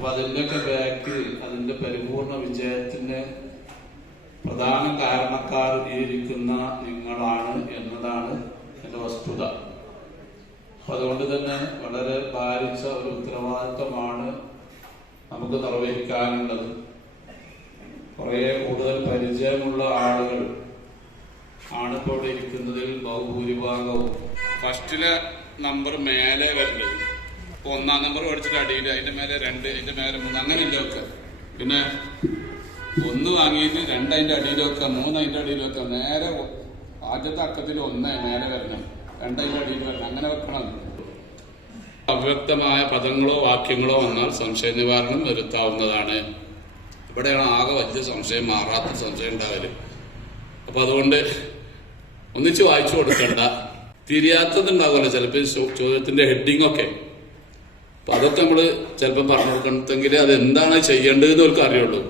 അപ്പൊ അതിൻ്റെയൊക്കെ ബാക്കിൽ അതിന്റെ പരിപൂർണ വിജയത്തിന് പ്രധാന കാരണക്കാർ ഇരിക്കുന്ന നിങ്ങളാണ് എന്നതാണ് എന്റെ വസ്തുത. അപ്പൊ അതുകൊണ്ട് തന്നെ വളരെ ഭാരിച്ച ഒരു ഉത്തരവാദിത്വമാണ് നമുക്ക് നിർവഹിക്കാനുള്ളത്. കുറെ കൂടുതൽ പരിചയമുള്ള ആളുകൾ ആണ് ഇപ്പോൾ ഇവിടെ ഇരിക്കുന്നതിൽ ബഹുഭൂരിഭാഗവും. ഫസ്റ്റിലെ നമ്പർ മേലെ വരുന്നത്, ഇപ്പൊ 1-ാം നമ്പർ പഠിച്ചിട്ട് അടിയിൽ, അതിന്റെ മേലെ 2, അതിന്റെ മേലെ 3, അങ്ങനെ ഇല്ല വെക്കുക. പിന്നെ 1 വാങ്ങിയിട്ട് 2 അതിന്റെ അടിയിൽ വെക്കുക, 3 അതിന്റെ അടിയിൽ വെക്കുക. നേരെ ആദ്യത്തെ അക്കത്തിൽ 1 മേലെ വരണം, 2 അതിന്റെ അടിയിൽ വരണം, അങ്ങനെ വെക്കണം. അവ്യക്തമായ പദങ്ങളോ വാക്യങ്ങളോ വന്നാൽ സംശയ നിവാരണം വരുത്താവുന്നതാണ്. ഇവിടെയാണ് ആകെ വലിയ സംശയം, മാറാത്ത സംശയം ഉണ്ടാവല്. അപ്പൊ അതുകൊണ്ട് ഒന്നിച്ച് വായിച്ചു കൊടുക്കണ്ട. തിരിയാത്തതുണ്ടാവുമല്ലോ ചിലപ്പോൾ ചോദ്യത്തിന്റെ ഹെഡിങ് ഒക്കെ. അപ്പൊ അതൊക്കെ നമ്മള് ചിലപ്പോൾ പറഞ്ഞു കൊടുക്കണമെങ്കിൽ അത് എന്താണ് ചെയ്യേണ്ടതെന്ന് അവർക്ക് അറിയുള്ളൂ.